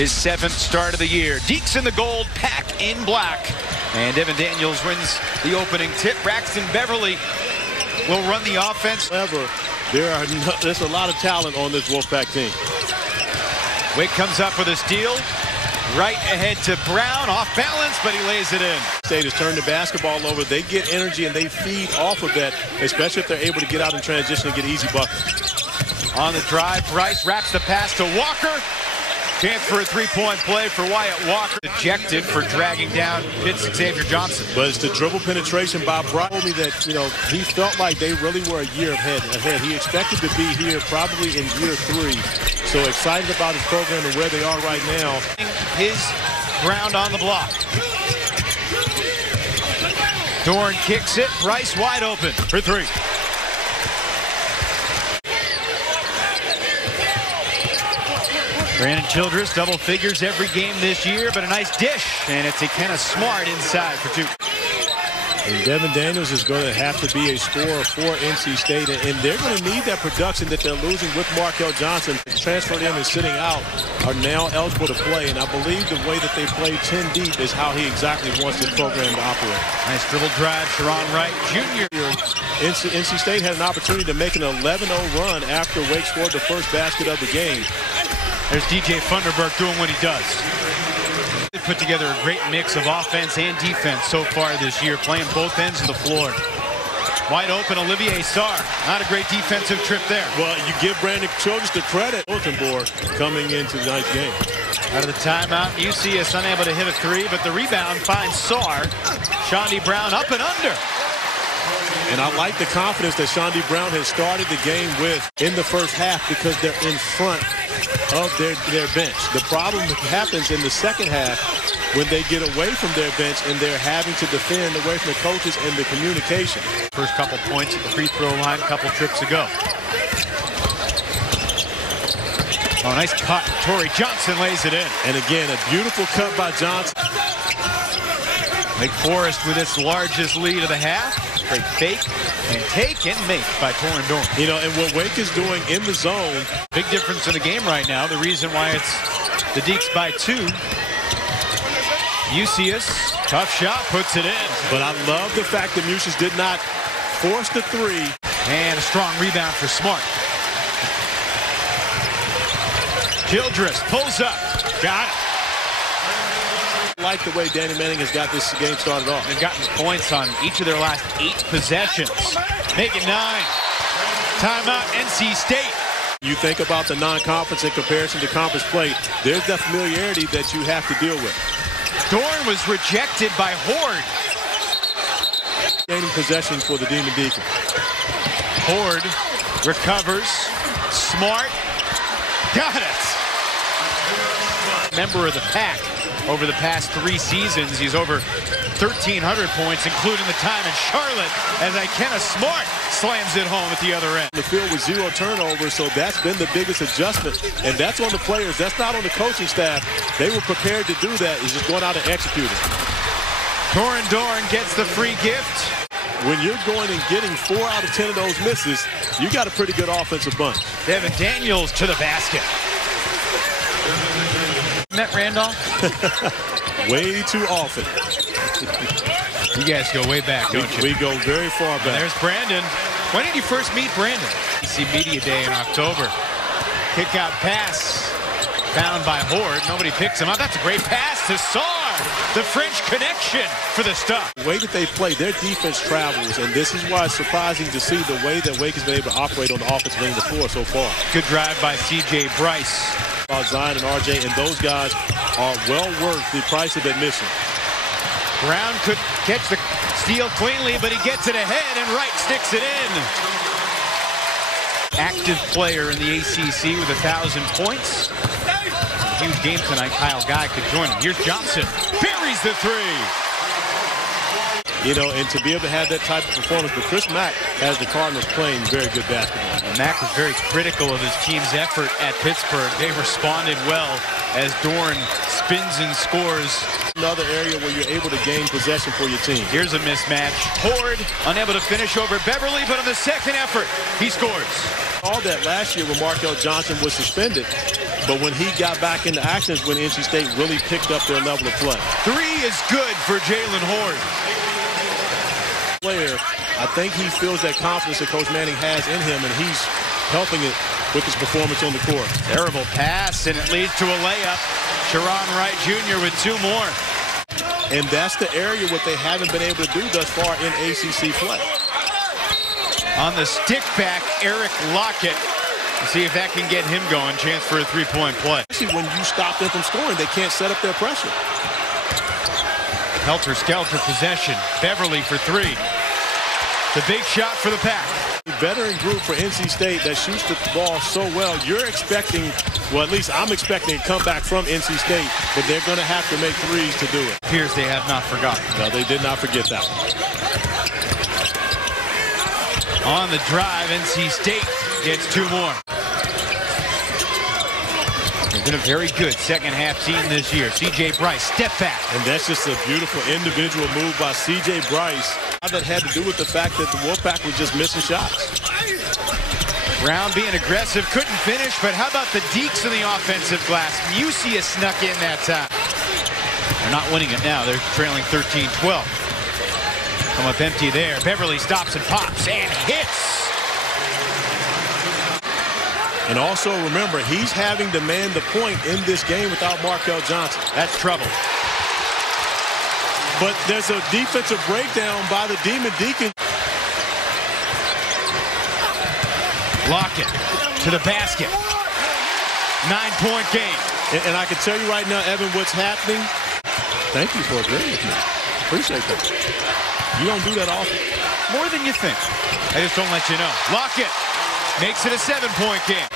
his 7th start of the year. Deacons in the gold, Pack in black. And Evan Daniels wins the opening tip. Braxton Beverly will run the offense. However, there's a lot of talent on this Wolfpack team. Wake comes up with a steal. Right ahead to Brown, off balance, but he lays it in. State has turned the basketball over. They get energy and they feed off of that, especially if they're able to get out in transition and get easy buckets. On the drive, Bryce wraps the pass to Walker. Chance for a three-point play for Wyatt Walker. Ejected for dragging down Pitt's Xavier Johnson. But it's the dribble penetration by Bryce. Told me that, he felt like they really were a year ahead. He expected to be here probably in year 3. So excited about his program and where they are right now. His ground on the block. Dorn kicks it. Bryce wide open for 3. Brandon Childress, double figures every game this year, but a nice dish. And it's Ikenna Smart inside for 2. And Devin Daniels is going to have to be a scorer for NC State, and they're going to need that production that they're losing with Markel Johnson. Transferred in and sitting out are now eligible to play, and I believe the way that they play 10 deep is how he exactly wants the program to operate. Nice dribble drive, Sharon Wright Jr. NC State had an opportunity to make an 11-0 run after Wake scored the first basket of the game. There's DJ Funderburk doing what he does. They put together a great mix of offense and defense so far this year, playing both ends of the floor. Wide open, Olivier Sarr. Not a great defensive trip there. Well, you give Brandon Childress the credit. Bulletin board coming into tonight's game. Out of the timeout, UC is unable to hit a 3, but the rebound finds Sarr. Shondi Brown up and under. And I like the confidence that Shondi Brown has started the game with in the first half because they're in front of their bench. The problem happens in the second half when they get away from their bench and they're having to defend away from the coaches and the communication. First couple points at the free throw line a couple trips ago. Oh, nice cut. Torrey Johnson lays it in. And again, a beautiful cut by Johnson. Wake Forest with its largest lead of the half. Great fake and take and make by Torin Dorn. And what Wake is doing in the zone. Big difference in the game right now. The reason why it's the Deeks by 2. Mucius, tough shot, puts it in. But I love the fact that Mucius did not force the 3. And a strong rebound for Smart. Childress pulls up. Got it. I like the way Danny Manning has got this game started off. They've gotten points on each of their last 8 possessions. Make it 9. Timeout, NC State. You think about the non-conference in comparison to conference play, there's that familiarity that you have to deal with. Dorn was rejected by Horde. Gaining possession for the Demon Deacons. Horde recovers. Smart. Got it. Member of the Pack. Over the past 3 seasons, he's over 1,300 points, including the time in Charlotte, as Ikenna Smart slams it home at the other end. The field with 0 turnovers, so that's been the biggest adjustment, and that's on the players. That's not on the coaching staff. They were prepared to do that. It's just going out and executing. Torin Dorn gets the free gift. When you're going and getting 4 out of 10 of those misses, you got a pretty good offensive bunch. Devin Daniels to the basket. Net Randolph? Way too often. You guys go way back, don't you? We go very far back. There's Brandon. When did you first meet Brandon? ACC Media Day in October. Kick out pass found by Horde. Nobody picks him up. That's a great pass to Sarr. The French connection for the stuff. The way that they play, their defense travels, and this is why it's surprising to see the way that Wake has been able to operate on the offensive end of the floor so far. Good drive by C.J. Bryce. Zion and RJ, and those guys are well worth the price of admission. Brown could catch the steal cleanly, but he gets it ahead, and Wright sticks it in. Active player in the ACC with 1,000 points. Huge game tonight. Kyle Guy could join him. Here's Johnson. Buries the 3. you know, and to be able to have that type of performance. But Chris Mack has the Cardinals playing very good basketball. And Mack was very critical of his team's effort at Pittsburgh. They responded well as Dorn spins and scores. Another area where you're able to gain possession for your team. Here's a mismatch. Horde unable to finish over Beverly, but on the second effort, he scores. All that last year when Markel Johnson was suspended, but when he got back into action is when NC State really picked up their level of play. Three is good for Jalen Horde. Player, I think he feels that confidence that Coach Manning has in him, and he's helping it with his performance on the court. Terrible pass, and it leads to a layup. Sharon Wright Jr. with two more. And that's the area what they haven't been able to do thus far in ACC play. On the stick back, Eric Lockett. See if that can get him going. Chance for a three-point play. Actually, when you stop them from scoring, they can't set up their pressure. Helter-skelter possession. Beverly for three. The big shot for the Pack. Veteran group for NC State that shoots the ball so well. You're expecting, well, at least I'm expecting a comeback from NC State, but they're going to have to make threes to do it. Appears they have not forgotten. No, they did not forget that. On the drive, NC State gets two more. They've been a very good second half team this year. C.J. Bryce, step back. And that's just a beautiful individual move by C.J. Bryce. That had to do with the fact that the Wolfpack was just missing shots. Brown being aggressive, couldn't finish, but how about the Deacons in the offensive glass? Musia snuck in that time. They're not winning it now. They're trailing 13-12. Come up empty there. Beverly stops and pops and hits. And also remember, he's having to man the point in this game without Markel Johnson. That's trouble. But there's a defensive breakdown by the Deacons. Lockett to the basket. 9-point game. And I can tell you right now, Evan, what's happening. Thank you for agreeing with me. Appreciate that. You don't do that often. More than you think. I just don't let you know. Lockett makes it a 7-point game.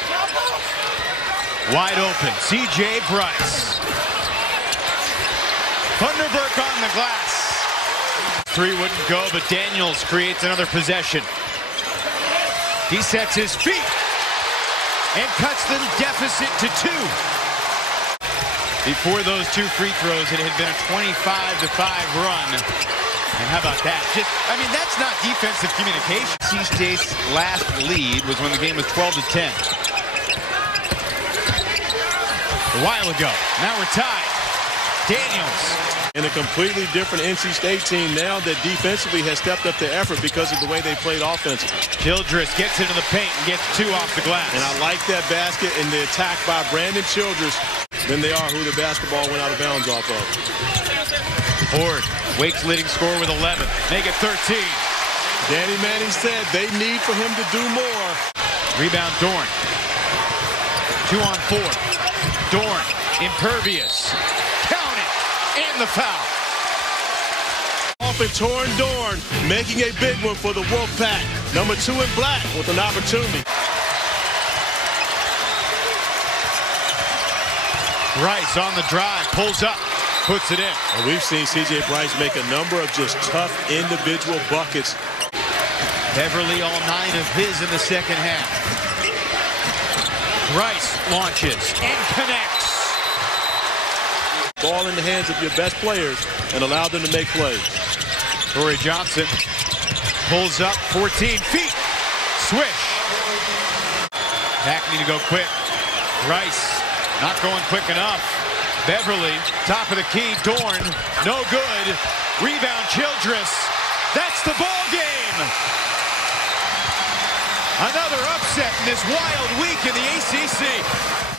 Wide open. C.J. Bryce. Thunderberg on the glass. Three wouldn't go, but Daniels creates another possession. He sets his feet and cuts the deficit to 2. Before those two free throws, it had been a 25-5 run. And how about that? I mean, that's not defensive communication. NC State's last lead was when the game was 12-10. A while ago. Now we're tied. Daniels. And a completely different NC State team now that defensively has stepped up their effort because of the way they played offensively. Childress gets into the paint and gets 2 off the glass. And I like that basket and the attack by Brandon Childress. Then they are who the basketball went out of bounds off of. Horde, Wake's leading scorer with 11. Make it 13. Danny Manning said they need for him to do more. Rebound Dorn. 2 on 4. Dorn, impervious. Count it. And the foul. Off and torn Dorn, making a big one for the Wolfpack. Number 2 in black with an opportunity. Bryce on the drive, pulls up, puts it in. And we've seen C.J. Bryce make a number of just tough individual buckets. Beverly all 9 of his in the second half. Bryce launches and connects. Ball in the hands of your best players and allow them to make plays. Torrey Johnson pulls up 14 feet. Swish. Pack need to go quick. Bryce not going quick enough. Beverly, top of the key. Dorn, no good. Rebound Childress. That's the ball game. Another upset in this wild week in the ACC.